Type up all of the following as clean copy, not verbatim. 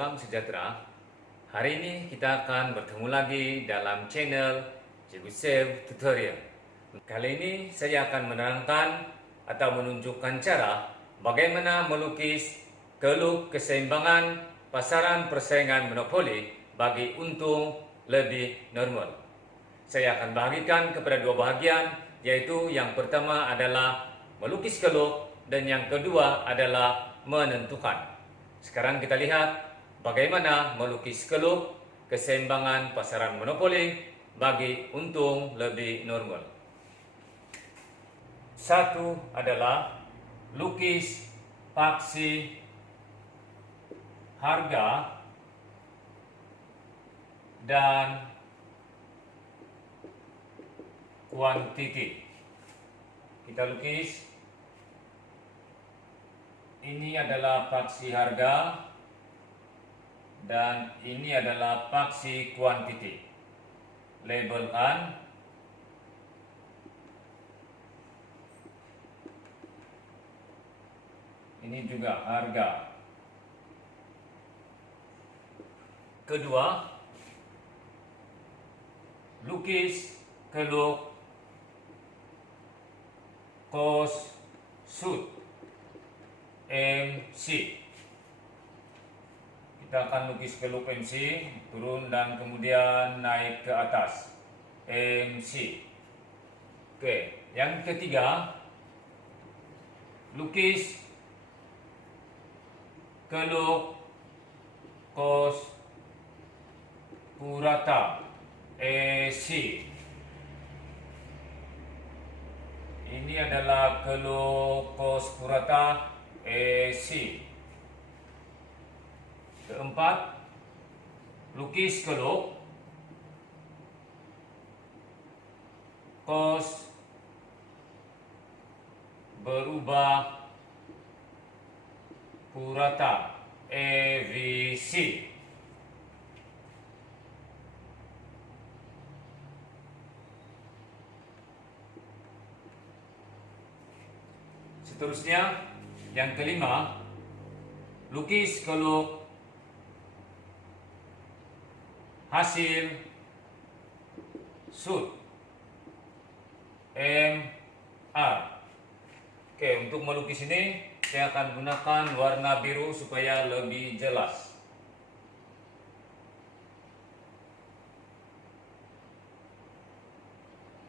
salam sejahtera. Hari ini kita akan bertemu lagi dalam channel Cikgu Sev Tutorial. Kali ini saya akan menerangkan atau menunjukkan cara bagaimana melukis keluk keseimbangan pasaran persaingan monopoli bagi untung lebih normal. Saya akan bahagikan kepada dua bahagian, yaitu yang pertama adalah melukis keluk dan yang kedua adalah menentukan. Sekarang kita lihat bagaimana melukis keluk keseimbangan pasaran monopoli bagi untung lebih normal. Satu adalah lukis paksi harga dan kuantiti. Kita lukis. Ini adalah paksi harga dan ini adalah paksi kuantiti. Labelkan. Ini juga harga. Kedua, lukis keluk cost shoot MC. Kita akan lukis keluk MC, turun dan kemudian naik ke atas. MC. Oke, yang ketiga, lukis keluk cost purata AC. Ini adalah keluk cost purata AC. Keempat, lukis keluk cost berubah purata AVC. Seterusnya, yang kelima, lukis keluk hasil shoot MR. Oke, untuk melukis ini saya akan gunakan warna biru supaya lebih jelas.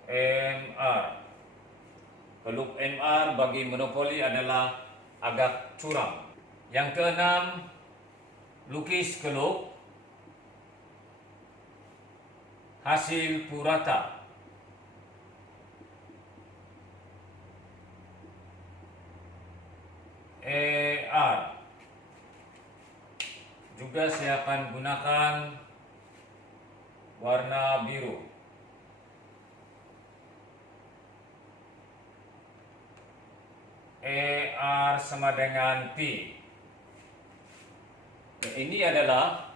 MR. Keluk MR bagi monopoli adalah agak curam. Yang keenam, lukis keluk hasil purata. ER. Juga saya akan gunakan warna biru. ER sama dengan P. Ini adalah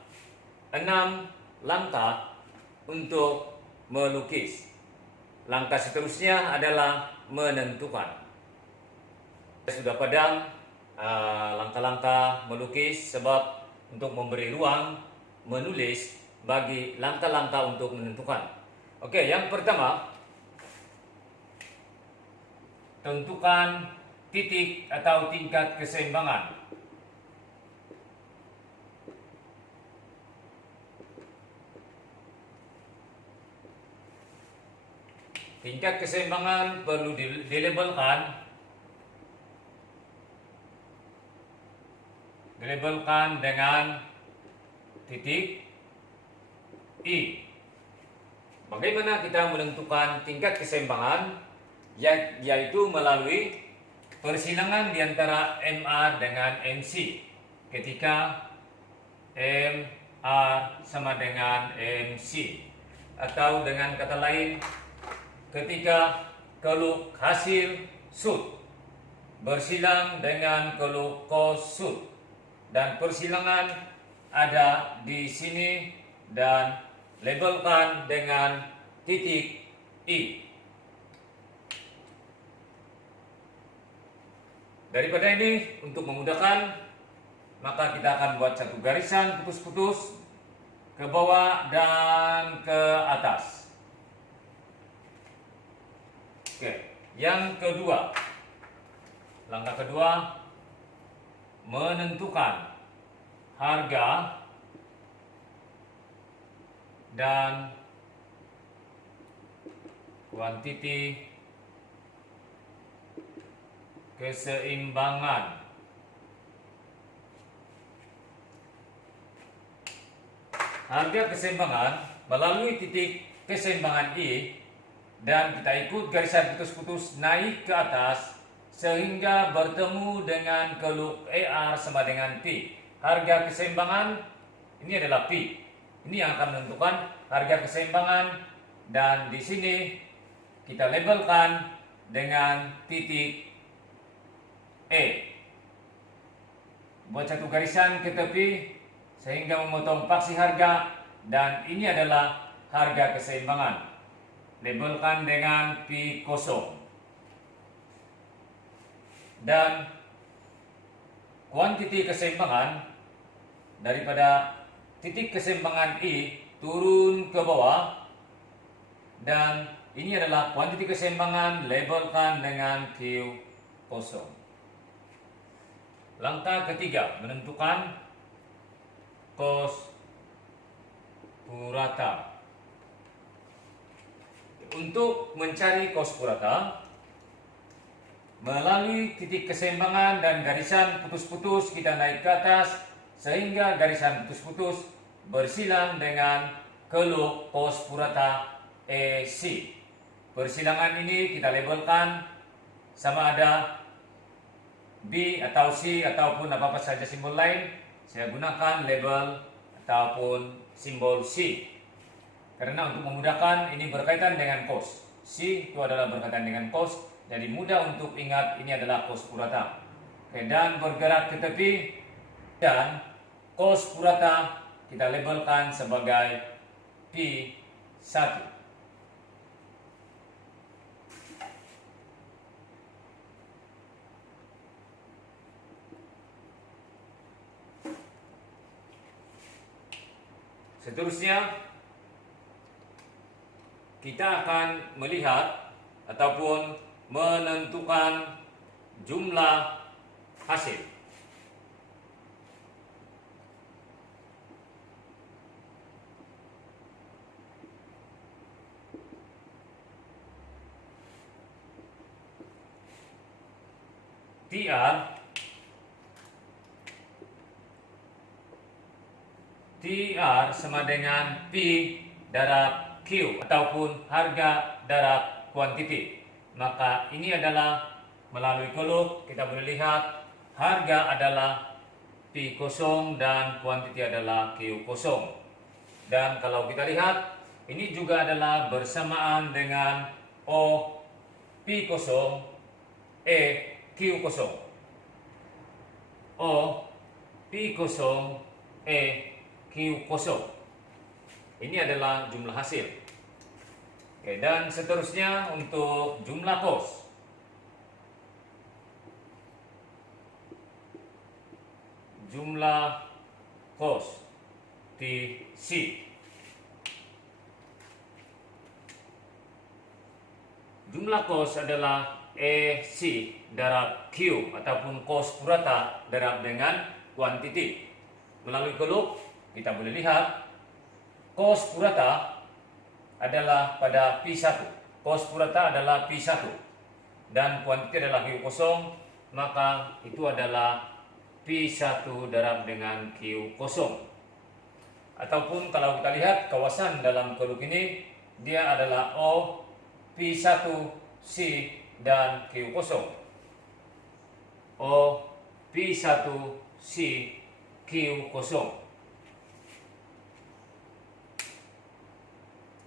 6 langkah untuk melukis. Langkah seterusnya adalah menentukan. Sudah padam langkah-langkah melukis, sebab untuk memberi ruang menulis bagi langkah-langkah untuk menentukan. Oke, yang pertama, tentukan titik atau tingkat keseimbangan. Tingkat keseimbangan perlu dilabelkan. Dilabelkan dengan titik I. Bagaimana kita menentukan tingkat keseimbangan? Yaitu melalui persilangan di antara MR dengan MC. Ketika MR sama dengan MC. Atau dengan kata lain, ketika keluk hasil shoot bersilang dengan keluk cost shoot, dan persilangan ada di sini dan labelkan dengan titik I. Daripada ini, untuk memudahkan, maka kita akan buat satu garisan putus-putus ke bawah dan ke atas. Oke, yang kedua, langkah kedua, menentukan harga dan kuantiti keseimbangan. Harga keseimbangan melalui titik keseimbangan I, dan kita ikut garisan putus-putus naik ke atas sehingga bertemu dengan keluk ER sama dengan P. Harga keseimbangan ini adalah P. Ini yang akan menentukan harga keseimbangan, dan di sini kita labelkan dengan titik E. Buat satu garisan ke tepi sehingga memotong paksi harga, dan ini adalah harga keseimbangan. Labelkan dengan P kosong. Dan kuantiti keseimbangan daripada titik keseimbangan I turun ke bawah, dan ini adalah kuantiti keseimbangan, labelkan dengan Q kosong. Langkah ketiga, menentukan kos purata. Untuk mencari kos purata melalui titik keseimbangan dan garisan putus-putus, kita naik ke atas sehingga garisan putus-putus bersilang dengan keluk kos purata EC. Persilangan ini kita labelkan sama ada B atau C ataupun apa-apa saja simbol lain. Saya gunakan label ataupun simbol C karena untuk memudahkan, ini berkaitan dengan kos. C itu adalah berkaitan dengan kos, jadi mudah untuk ingat ini adalah kos purata. Oke, dan bergerak ke tepi, dan kos purata kita labelkan sebagai P1. Seterusnya, kita akan melihat ataupun menentukan jumlah hasil. TR sama dengan P darab Q ataupun harga darab kuantiti. Maka ini adalah melalui keluk kita boleh lihat harga adalah P kosong dan kuantiti adalah Q kosong. Dan kalau kita lihat ini juga adalah bersamaan dengan O P kosong E Q kosong. O P kosong E Q kosong. Ini adalah jumlah hasil. Oke, dan seterusnya untuk jumlah kos. Jumlah kos TC. Jumlah kos adalah EC darab Q ataupun kos purata darab dengan kuantiti. Melalui keluk kita boleh lihat kos purata adalah pada P1. Kos purata adalah P1 dan kuantiti adalah Q kosong, maka itu adalah P1 darab dengan Q kosong. Ataupun kalau kita lihat kawasan dalam keluk ini, dia adalah O, P1, C, dan Q kosong. O, P1, C, Q kosong.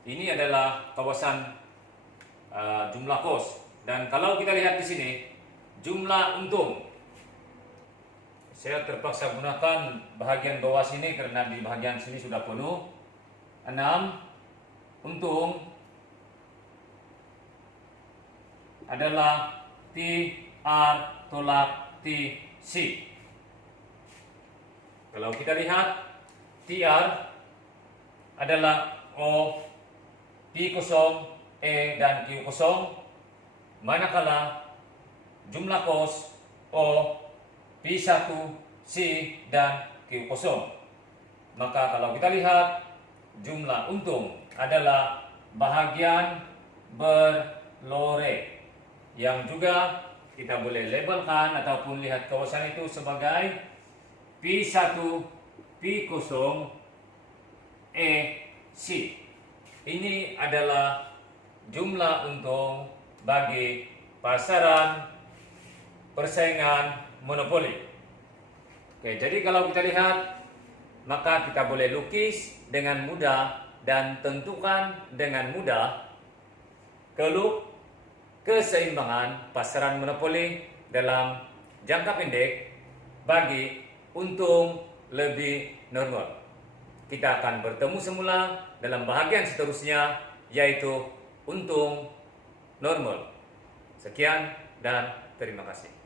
Ini adalah kawasan jumlah kos. Dan kalau kita lihat di sini, jumlah untung. Saya terpaksa gunakan bahagian bawah sini karena di bahagian sini sudah penuh. 6 untung adalah TR tolak TC. Kalau kita lihat TR adalah O, P0, E, dan Q0, manakala jumlah kos O, P1, C, dan Q0. Maka kalau kita lihat jumlah untung adalah bahagian berlore, yang juga kita boleh labelkan ataupun lihat kawasan itu sebagai P1, P0, E, C. Ini adalah jumlah untung bagi pasaran persaingan monopoli. Oke, jadi kalau kita lihat, maka kita boleh lukis dengan mudah dan tentukan dengan mudah keseimbangan pasaran monopoli dalam jangka pendek bagi untung lebih normal. Kita akan bertemu semula dalam bahagian seterusnya, yaitu untung normal. Sekian dan terima kasih.